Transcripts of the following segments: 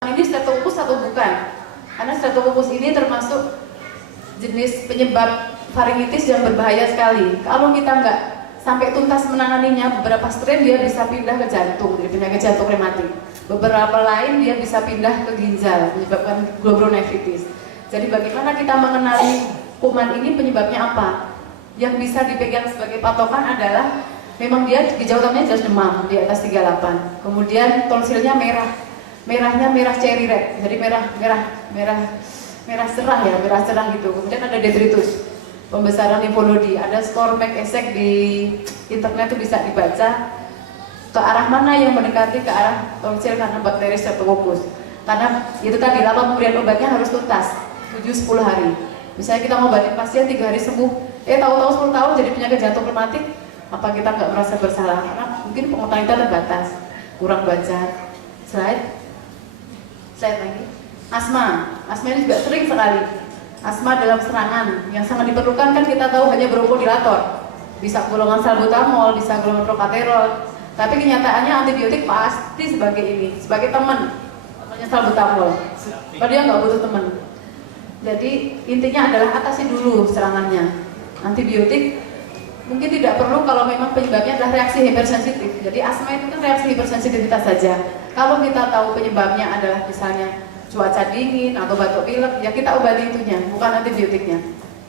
ini streptococcus atau bukan? Karena streptococcus ini termasuk jenis penyebab faringitis yang berbahaya sekali. Kalau kita nggak sampai tuntas menanganinya, beberapa strain dia bisa pindah ke jantung, jadi penyakit jantung rematik. Beberapa lain dia bisa pindah ke ginjal, menyebabkan glomerulonefritis. Jadi bagaimana kita mengenali kuman ini penyebabnya apa? Yang bisa dipegang sebagai patokan adalah memang dia gejala utamanya jelas demam di atas 38. Kemudian tonsilnya merah. Merahnya merah cherry red. Jadi merah cerah ya, merah cerah gitu. Kemudian ada detritus, pembesaran limfonodi, ada skor McEsek di internet itu bisa dibaca ke arah mana yang mendekati ke arah tonsil karena bakteri streptococcus. Karena itu tadi lama pemberian obatnya harus tuntas 7-10 hari. Misalnya kita ngobatin pasien 3 hari sembuh, tahu-tahu 10 tahun jadi penyakit jantung rematik, apa kita nggak merasa bersalah? Karena mungkin pengetahuan kita terbatas, kurang baca. Slide lagi. Asma ini juga sering sekali. Asma dalam serangan yang sangat diperlukan kan kita tahu hanya bronchodilator, bisa golongan salbutamol, bisa golongan propaterol. Tapi kenyataannya antibiotik pasti sebagai ini, sebagai teman, namanya salbutamol. Padahal dia nggak butuh teman. Jadi intinya adalah atasi dulu serangannya. Antibiotik mungkin tidak perlu kalau memang penyebabnya adalah reaksi hipersensitif. Jadi asma itu kan reaksi hipersensitivitas saja. Kalau kita tahu penyebabnya adalah misalnya cuaca dingin atau batuk pilek, ya kita obati itunya, bukan antibiotiknya.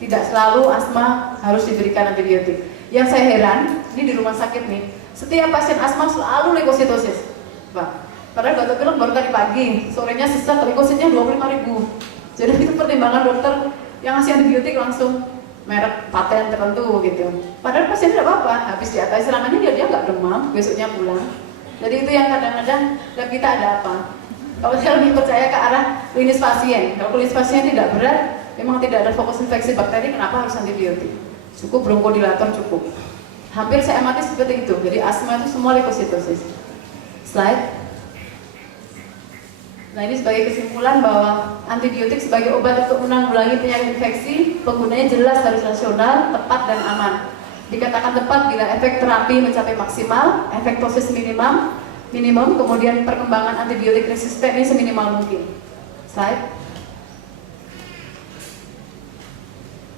Tidak selalu asma harus diberikan antibiotik. Yang saya heran, ini di rumah sakit nih, setiap pasien asma selalu leukositosis, Pak. Padahal batuk pilek baru tadi pagi, sorenya sesak, leukositnya 25.000. Jadi itu pertimbangan dokter yang ngasih antibiotik langsung merek paten tertentu gitu. Padahal pasien tidak apa-apa, habis diatasi serangannya dia nggak demam, besoknya pulang. Jadi itu yang kadang-kadang dan kita ada apa? Kalau saya lebih percaya ke arah klinis pasien. Kalau klinis pasien tidak berat, memang tidak ada fokus infeksi bakteri, kenapa harus antibiotik? Cukup bronchodilator cukup. Hampir saya amati seperti itu. Jadi asma itu semua leukositosis. Slide. Nah ini sebagai kesimpulan bahwa antibiotik sebagai obat untuk menanggulangi penyakit infeksi, penggunanya jelas harus rasional, tepat dan aman. Dikatakan tepat bila efek terapi mencapai maksimal, efektosis minimum, kemudian perkembangan antibiotik resisten ini seminimal mungkin. Slide.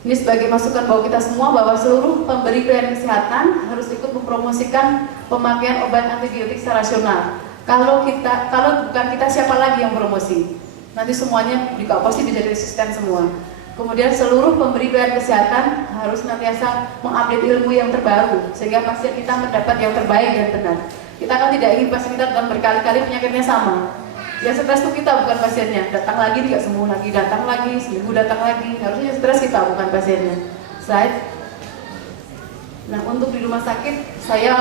Ini sebagai masukan bahwa kita semua bahwa seluruh pemberi pelayanan kesehatan harus ikut mempromosikan pemakaian obat antibiotik secara rasional. Kalau bukan kita, siapa lagi yang promosi? Nanti semuanya juga pasti menjadi resisten semua. Kemudian seluruh pemberi pelayanan kesehatan harus senantiasa mengupdate ilmu yang terbaru sehingga pasien kita mendapat yang terbaik dan benar. Kita kan tidak ingin pasien kita dalam berkali-kali penyakitnya sama. Yang stres itu kita bukan pasiennya. Datang lagi tidak sembuh lagi, datang lagi, seminggu datang lagi. Harusnya stres kita bukan pasiennya. Slide. Nah untuk di rumah sakit saya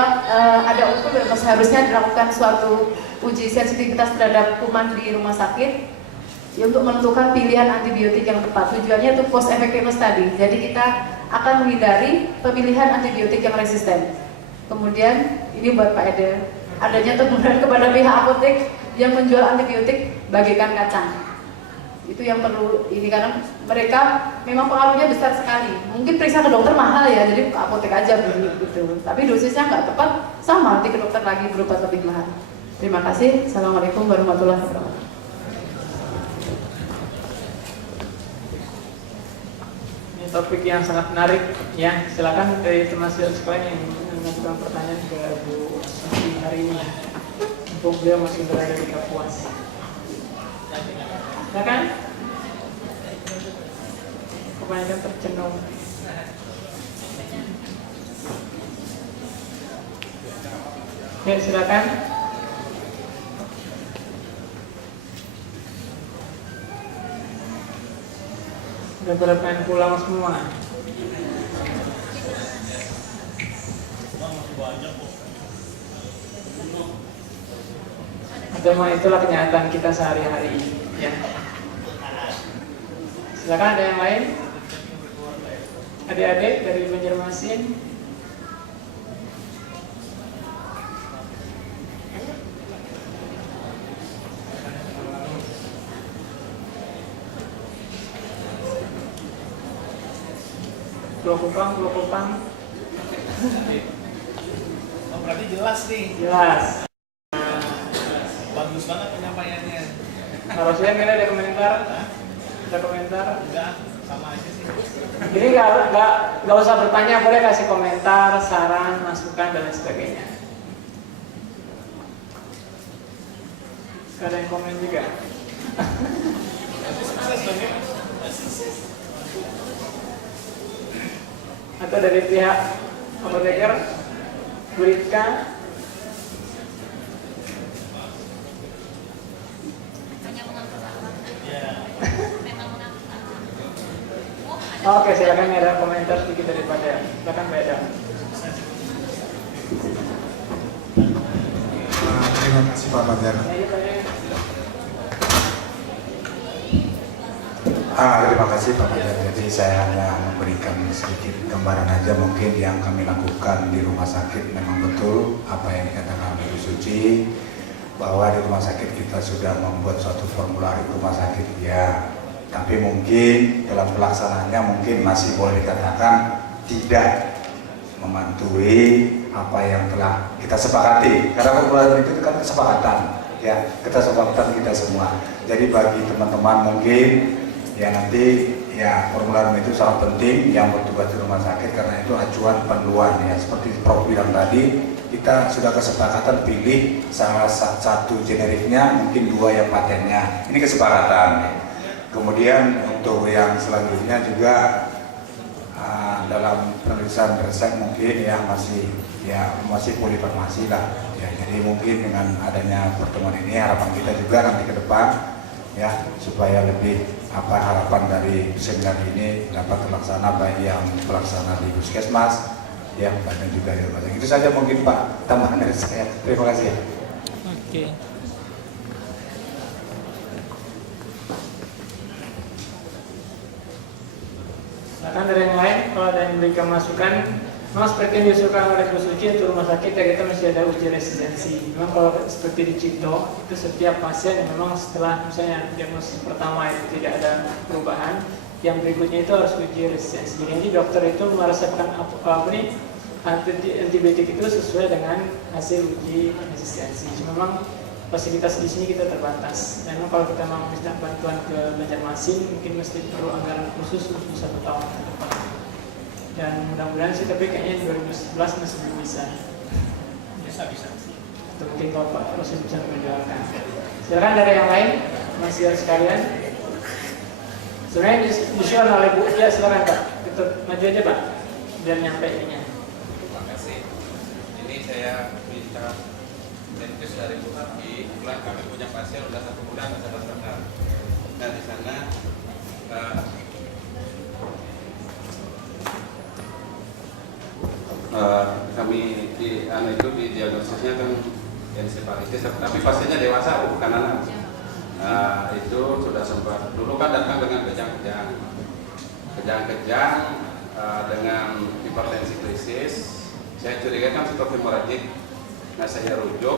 ada usul dan seharusnya dilakukan suatu uji sensitivitas terhadap kuman di rumah sakit ya, untuk menentukan pilihan antibiotik yang tepat. Tujuannya itu cost effectiveness tadi. Jadi kita akan menghindari pemilihan antibiotik yang resisten. Kemudian ini buat Pak Ede, adanya teguran kepada pihak apotek yang menjual antibiotik bagaikan kacang. Itu yang perlu ini karena mereka memang pengaruhnya besar sekali. Mungkin periksa ke dokter mahal ya, jadi ke apotek aja beli gitu. Tapi dosisnya nggak tepat, sama nanti ke dokter lagi berobat lebih mahal. Terima kasih. Assalamualaikum warahmatullahi wabarakatuh. Ini topik yang sangat menarik ya. Silakan dari teman sekolah yang mengajukan pertanyaan ke Bu Santi hari ini. Mumpung beliau masih berada di Kapuas. Silakan. Kebanyakan tercenung. Ya silakan. Udah pada pengen pulang semua. Memang itulah kenyataan kita sehari-hari ya. Silakan ada yang lain? Adik-adik dari Banjarmasin. Pulau Kupang. Oh, berarti jelas nih. Jelas. Bagus banget penyampaiannya. Rosyan kira ada komentar? Ada komentar? Enggak, sama aja sih. Jadi nggak usah bertanya, boleh kasih komentar, saran, masukan dan lain sebagainya. Ada yang komen juga? Atau dari pihak apoteker, Bu Rika? Oke, silakan ada komentar sedikit daripada. Silakan Mbak Eda. Terima kasih Pak Fajar. Terima kasih Pak Fajar. Jadi saya hanya memberikan sedikit gambaran aja mungkin yang kami lakukan di rumah sakit. Memang betul apa yang dikatakan oleh Bu Suci, bahwa di rumah sakit kita sudah membuat suatu formulir rumah sakit ya. Tapi mungkin dalam pelaksanaannya mungkin masih boleh dikatakan tidak memantui apa yang telah kita sepakati. Karena formulir itu kan kesepakatan, ya, kesepakatan kita semua. Jadi bagi teman-teman mungkin ya nanti ya formulir itu sangat penting yang bertugas di rumah sakit karena itu acuan panduan ya. Seperti Prof bilang tadi, kita sudah kesepakatan pilih salah satu generiknya, mungkin 2 yang patennya. Ini kesepakatan. Kemudian untuk yang selanjutnya juga dalam penulisan resep mungkin ya masih polifarmasi lah ya. Jadi mungkin dengan adanya pertemuan ini harapan kita juga nanti ke depan ya supaya lebih harapan dari seminar ini dapat terlaksana baik yang pelaksana di Puskesmas ya dan juga di rumah sakit. Itu saja mungkin Pak tambahan dari saya. Terima kasih. Oke. Silakan dari yang lain, kalau ada yang memberikan masukan. Memang seperti yang diusulkan oleh Bu Suci untuk rumah sakit ya kita masih ada uji residensi. Memang kalau seperti di Cipto itu setiap pasien yang memang setelah misalnya diagnosis pertama itu tidak ada perubahan, yang berikutnya itu harus uji residensi. Jadi dokter itu meresepkan antibiotik itu sesuai dengan hasil uji resistensi. Memang fasilitas di sini kita terbatas. Memang kalau kita mau minta bantuan ke Banjarmasin mungkin mesti perlu anggaran khusus untuk 1 tahun ke depan. Dan mudah-mudahan sih, tapi kayaknya 2011 masih belum bisa. Bisa. Atau mungkin kalau Pak Rosin bisa menjualkan. Silakan dari yang lain, mahasiswa sekalian. Sebenarnya disuruh oleh Bu, ya silakan Pak. Kita maju aja Pak, biar nyampe ininya. Terima kasih. Ini saya minta menkes dari Bu Haki. Kebetulan kami punya pasien sudah 1 bulan masa daftar. Nah di sana kami di diagnosisnya kan encephalitis, tapi pasiennya dewasa bukan anak. Itu sudah sempat dulu kan datang dengan kejang-kejang dengan hipertensi krisis. Saya curiga kan stroke hemoragik. Nah saya rujuk